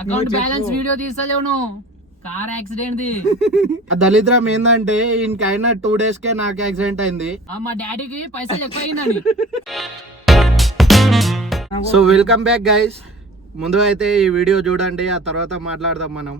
Account balance video తీస్తలేవు నువ్వు. Car accident the. దళిద్రం ఏంటంటే ఇంకైనా 2 days కే నాకు యాక్సిడెంట్ అయింది. మా డాడీకి పైసలు ఎక్కువ అయిందని. So welcome back guys. ముందు అయితే ఈ వీడియో చూడండి, ఆ తర్వాత మాట్లాడదాం మనం.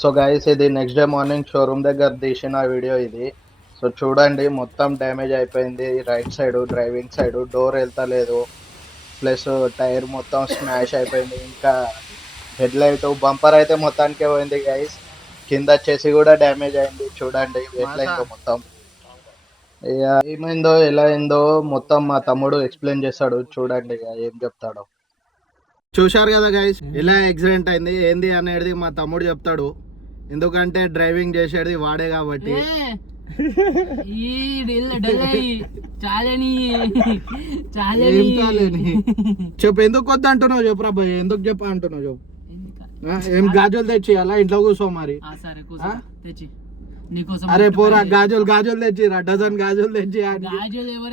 సో గైస్, ఇది నెక్స్ట్ డే మార్నింగ్ షోరూమ్ దగ్గర తీసిన వీడియో ఇది. సో చూడండి, మొత్తం డ్యామేజ్ అయిపోయింది. Right side, driving side door వెళ్తలేదు, ప్లస్ టైర్ మొత్తం స్మాష్ అయిపోయింది. ఇంకా హెడ్ లైట్, బంపర్ అయితే మొత్తానికే పోయింది గైస్. కింద వచ్చేసి కూడా డ్యామేజ్ అయింది. చూడండి ఎట్లా అయిందో మొత్తం. ఏమైందో ఎలా అయిందో మొత్తం మా తమ్ముడు ఎక్స్ప్లెయిన్ చేస్తాడు. చూడండి ఏం చెప్తాడో. చూశారు కదా గైస్, ఎలా యాక్సిడెంట్ అయింది ఏంది అనేది మా తమ్ముడు చెప్తాడు. ఎందుకంటే డ్రైవింగ్ చేసేది వాడే కాబట్టి. చెప్పు, ఎందుకు వద్దు అంటున్నావు? చెప్పురా భయ్, ఎందుకు చెప్ప అంటున్నావు? చెప్పు. ఏం గాజులు తెచ్చి అలా ఇంట్లో కూర్చో మరి. అరే పోరా, గాజులు తెచ్చిరా, డజన్ గాజులు తెచ్చి.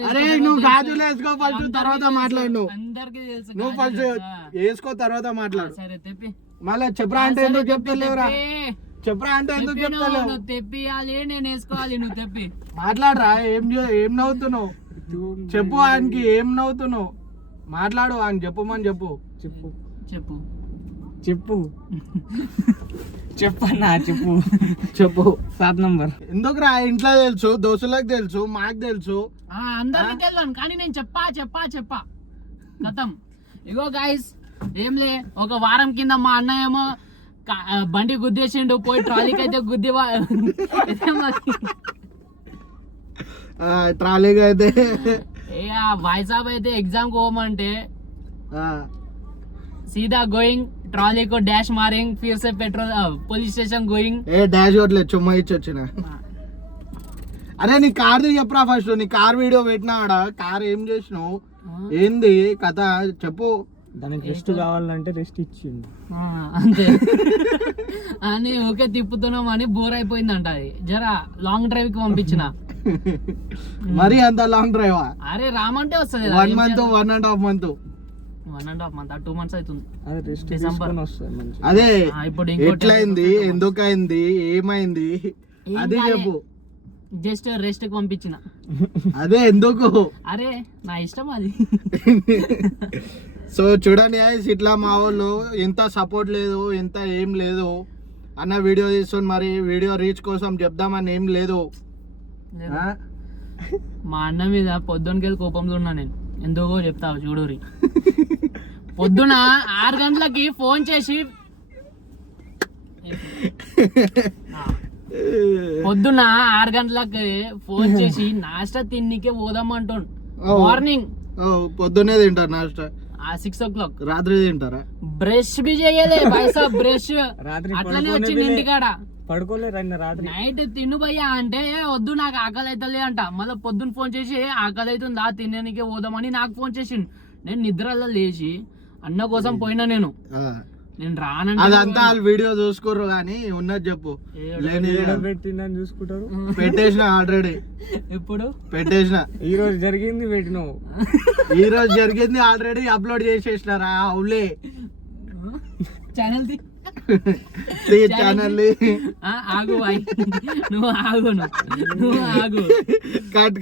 అరే నువ్వు గాజులు వేసుకో ఫస్ట్, తర్వాత మాట్లాడు. నువ్వు ఫస్ట్ వేసుకో, తర్వాత మాట్లాడు. మళ్ళీ చెప్పరా అంటే ఎందుకు చెప్తలేవురా? చెప్పరా అంటే ఎందుకు చెప్తలేవు? తెప్పియాలి, నేను వేసుకోవాలి, నువ్వు తెప్పి మాట్లాడరా. ఏం నవ్వుతున్నావు? చెప్పు ఆయనకి, ఏం నవ్వుతున్నావు? మాట్లాడు, ఆయన చెప్పమని చెప్పు. చెప్పు చెప్పు చెప్పు చెప్పన్నా, చెప్పు 7 నంబర్. ఎందుకు రా? ఇంట్లో తెలుసు, దోస్తులకు తెలుసు, మాకు తెలుసు, అందరికి తెలియదు. కానీ నేను చెప్పా కథం. ఇగో గైస్, ఏంలే, ఒక వారం కింద మా అన్న ఏమో బండి గుద్దేసిండు, పోయి ట్రాలీకి అయితే ట్రాలీకి అయితే వైసాబ్ అయితే ఎగ్జామ్ పోమంటే सीधा गोइंग ट्रॉली को डैश मारेंगे, फिर से petrol police station going. Dash కొట్లే, చుమ్మా ఇచ్చి వచ్చిన. అరే నీ కార్ చెప్పరా ఫస్ట్. నీ కార్ వీడియో పెట్టినా ఆడ. కార్ ఏం చేసినావు, ఏంది కథ చెప్పు. దానికి రెస్ట్ కావాలంటే రెస్ట్ ఇచ్చిండు అంతే అని. ఓకే తిప్పుతున్నాం అని బోర్ అయిపోయిందంట. అది జరా లాంగ్ డ్రైవ్ కి పంపించిన. మరి అంత లాంగ్ డ్రైవా? అరే రామంటే వస్తుంది. 1 month, 1.5 month, 1.5 month, 2 months అవుతుంది. అదే ఎట్లయింది, ఎందుకైంది, ఏమైంది అది చెప్పు. జస్ట్ రెస్ట్ కి పంపించిన. అదే ఎందుకు? అరే నా ఇష్టం అది. సో చూడండి ఇట్లా మా వాళ్ళు ఎంత సపోర్ట్ లేదు, ఎంత ఏం లేదు అన్న. వీడియో తీస్తుంది, మరి వీడియో రీచ్ కోసం చెప్దామని ఏం లేదు. మా అన్న మీద పొద్దునకెళ్ళి కోపంలో ఉన్నా నేను. ఎందుకో చెప్తా చూడురి. పొద్దున 6 గంటలకి ఫోన్ చేసి, పొద్దున 6 గంటలకి ఫోన్ చేసి నాస్టా తిన్నికే పోదామంటుండు. మార్నింగ్ పొద్దునే తింటారు నాస్టా. 6 o'clock. రాత్రి తింటారా? బ్రష్ బి చేయలే పైసా, బ్రష్ అట్లనే వచ్చింది ఇంటికాడ. పడుకోలే రాత్రి. నైట్ తిను భయ్యా అంటే వద్దు నాకు ఆకలి అవుతలే అంట. మళ్ళీ పొద్దున ఫోన్ చేసి ఆకలి అవుతుందా తినడానికే పోదామని నాకు ఫోన్ చేసిండు. నేను నిద్రలో లేచి అన్న కోసం పోయినా. నేను రానంటే అదంతా వాళ్ళు వీడియో చూసుకోరు కానీ ఉన్నది చెప్పు. పెట్టిందని చూసుకుంటారు. పెట్టేసిన ఆల్రెడీ. ఎప్పుడు పెట్టేసిన? ఈ రోజు జరిగింది పెట్టినావు. ఈ రోజు జరిగింది ఆల్రెడీ అప్లోడ్ చేసేసినారా? అవులే ఛానల్ ఛానల్ ఆగు నువ్వు ఆగు కట్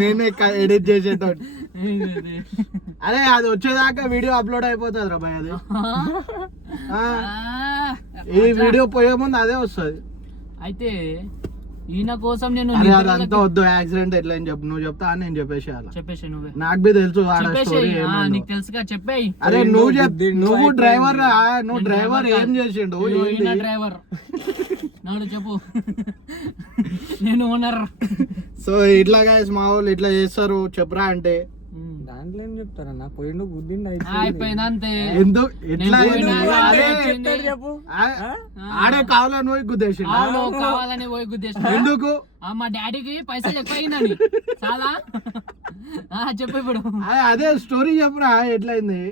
నేనే ఎడిట్ చేసేటోడు. అదే అది వచ్చేదాకా వీడియో అప్లోడ్ అయిపోతుంది రా భయ్ అది. ఈ వీడియో పోయే ముందు అదే వస్తుంది. అయితే ఈయన కోసం నేను అరే అదంతా వద్దు, యాక్సిడెంట్ ఎట్లా అని చెప్పు, నువ్వు చెప్తా అని నేను చెప్పేసేయాలి. చెప్పేసి నువ్వే, నాకు బి తెలుసు ఆడ చెప్పేసి స్టోరీ ఏమైందో. నీకు తెలుసుగా, చెప్పేయి. అరే నువ్వు డ్రైవర్ రా, నువ్వు డ్రైవర్ ఏం చేసిండు? డ్రైవర్ నాడు చెప్పు, నేను ఓనర్. సో ఇట్లా guys మా వాళ్ళు ఇట్లా చేస్తారు చెప్పురా అంటే దాంట్లో ఏం చెప్తారన్నా, పోయిండు గుద్దిండు అయిపోయింది అంతే. ఎందుకు ఎట్లా నేను ఎందుకు? పోయినా, అదే చెప్తాడు చెప్పు. ఆడే కావాలని పోయి గుద్దేసి కావాలని పోయి గుద్దేసిన. ఎందుకు? మా డాడీకి పైసలు ఎక్కువ అయిందని చాలా. చెప్పు ఇప్పుడు. అదే స్టోరీ చెప్పురా ఎట్లయింది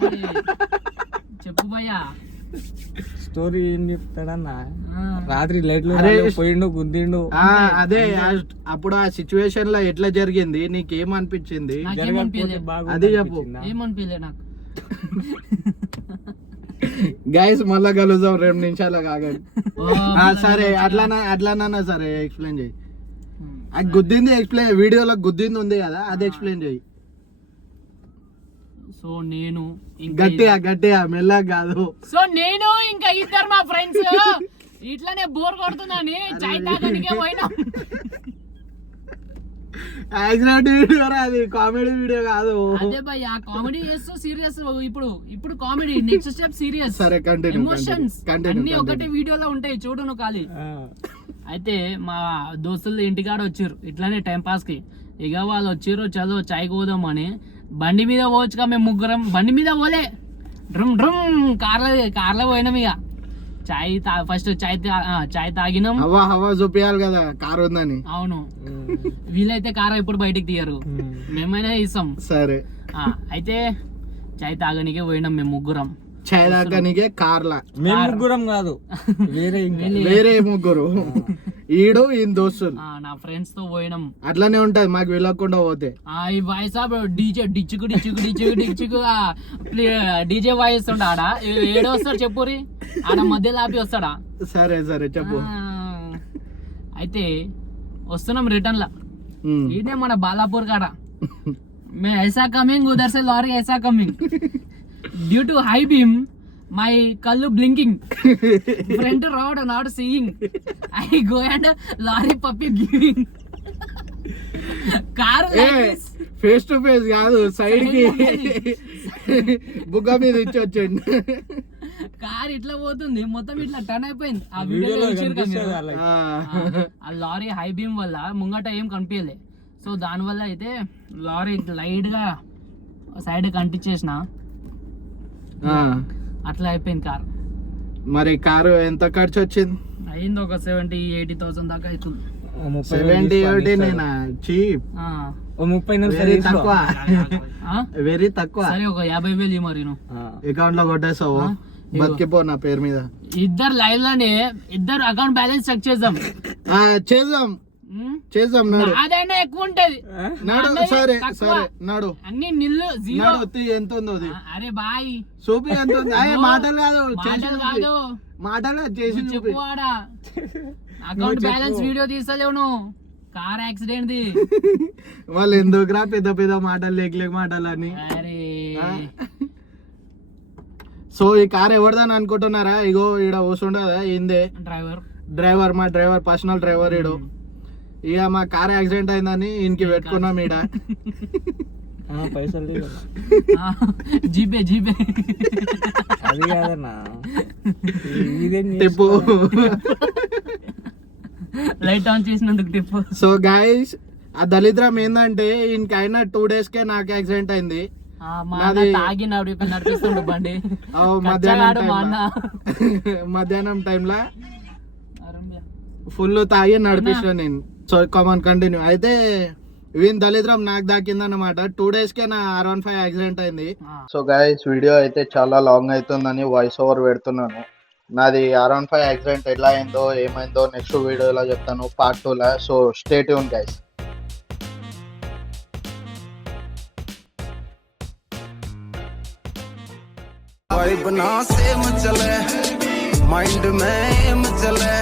మరి చెప్పు భయ్యా. స్టోరీ ఏం చెప్తాడన్నా, రాత్రి లైట్ లో అరే, పోయిండు గుద్దిండు. అదే అప్పుడు ఆ సిచ్యువేషన్ లో ఎట్లా జరిగింది, నీకేమనిపించింది నాకేమనిపించలే, అది చెప్పు. ఏమనిపించలే నాకు. గైస్ మళ్ళా కలుద్దాం 2 నిమిషాలు కాగండి. సరే అట్లానా సరే ఎక్స్ప్లెయిన్ చెయ్యి. అది గుద్దింది ఎక్స్ప్లెయిన్, వీడియోలో గుద్దింది ఉంది కదా అది ఎక్స్ప్లెయిన్ చెయ్యి. సో నేను గట్టిగా మెల్లగా కాదు. సో నేను ఇంకా ఇద్దరు మా ఫ్రెండ్స్ ఇట్లానే బోర్ కొడుతుందని చాయ్ తాగడానికే పోయినాం. యాక్సిడెంట్ వీడియో అది కామెడీ వీడియో కాదు. అదే భయ్, ఆ కామెడీ చేస్తూ సీరియస్. ఇప్పుడు కామెడీ, నెక్స్ట్ స్టెప్ సీరియస్. సరే కంటిన్యూ. ఎమోషన్స్ అన్ని ఒకటి వీడియోలో ఉంటాయి, చూడు నువ్వు ఖాళీ. అయితే మా దోస్తులు ఇంటికాడ వచ్చారు ఇట్లానే టైం పాస్ కి. ఇక వాళ్ళు వచ్చారు, చలో చాయ్ పోదామని. బండి మీద పోవచ్చుగా, మేము ముగ్గురం బండి మీద పోలే, డ్రమ్ డ్రమ్ కార్లో పోయినాం. ఇక ఫస్ట్ చాయ్ తాగినాం. హవా చూపియాలి కదా కారు ఉందని. అవును, వీళ్ళైతే కారు ఎప్పుడు బయటికి తీయరు, మేమైనా ఇస్తాం. సరే అయితే చాయ్ తాగనికే పోయినాం మేము ముగ్గురం. చాయ్ తాగనికే కార్లా. మేము ముగ్గురం కాదు, వేరే ముగ్గురు, ఈడు ఈయన దోస్తులు, నా ఫ్రెండ్స్ తో పోయినాం. అట్లానే ఉంటది మాకు వెళ్ళకుండా పోతే. ఈ వాయిస్ డీజే డిచ్చుకు డీజే వాయిస్ ఉండ ఆడ ఏడో వస్తాడు చెప్పురి, ఆడ మధ్యలో ఆపి వస్తాడా. సరే చెప్పు. అయితే వస్తున్నాం రిటర్న్ లా, ఈయనే మన బాలాపూర్ కాడ. మే ఐసా కమింగ్, ఉదర్ సే లారీ ఐసా coming. Due to high beam my కళ్ళు blinking, front road not seeing, I go and lorry పప్పి giving. Car face to face కాదు, సైడ్ కి బుగ్గ మీద ఇచ్చి వచ్చండి. కార్ ఇట్లా పోతుంది, మొత్తం ఇట్లా టర్న్ అయిపోయింది. ఆ వీడియోలో ఆ లారీ హై బీమ్ వల్ల ముంగట ఏం కనిపించలే. సో దాని వల్ల అయితే లారీ లైట్ గా సైడ్ కంటించేసిన, అట్లా అయిపోయింది కార్. మరి కారు ఎంత ఖర్చు వచ్చింది? అయింది ఒక 70,000-80,000 దాకా అవుతుంది. 70 నేనా చీప్, 30 వెరీ తక్కువ, వెరీ తక్కువ. సరే ఒక 50,000 మరి అకౌంట్ లో కొట్టేసావు, బతికిపో నా పేరు మీద. ఇద్దరు లైవ్ లోనే ఇద్దరు అకౌంట్ బ్యాలెన్స్ చెక్ చేద్దాం. చేద్దాం నాడు, అదైనా ఎక్కువ ఉంటది నాడు. సరే నాడు, అన్ని నిల్లు జీరో. ఎంత ఉందో అది? అరే బాయ్ చూపి ఎంత ఉంది. మాటలు కాదు, కాదు మాటలు చేసి చెప్పు. ఆడా అకౌంట్ బ్యాలెన్స్ వీడియో తీస్తలేవు నువ్వు, కార్ యాక్సిడెంట్ ది. వాళ్ళు ఎందుకురా పెద్ద మాటలు లేక మాటలు అని. అరే సో ఈ కార్ ఎవరిదని అనుకుంటున్నారా? ఇగో ఈడ వస్తుండదా ఇందే డ్రైవర్, మా డ్రైవర్, పర్సనల్ డ్రైవర్ ఈడు. ఇక మా కార్ యాక్సిడెంట్ అయిందని ఇంటికి పెట్టుకున్నాం ఈడ. పైసలు జీపే అది కాదన్నా, టిప్పు లైట్ ఆన్ చేసినందుకు టిప్పు. సో గైస్ ఆ దళిద్రం ఏంటంటే ఇంకైనా 2 days కే నాకు యాక్సిడెంట్ అయింది. తాగి నడిపిస్తుండు బండి. మధ్యాహ్నం టైంలో ఫుల్ తాగి నడిపిస్తాను నేను. So common continue. అయితే వీన్ దళిద్రం నాకు దాకిందన్నమాట. 2 days కే నా R15 యాక్సిడెంట్ అయింది. సో గైస్ వీడియో అయితే చాలా లాంగ్ అవుతుందని వాయిస్ ఓవర్ పెడుతున్నాను. నాది R15 యాక్సిడెంట్ ఎలా అయిందో ఏమైందో నెక్స్ట్ వీడియోలో చెప్తాను, పార్ట్ 2లో. So stay tune guys. Vibe ना सेम चले, माइंड में एम चले,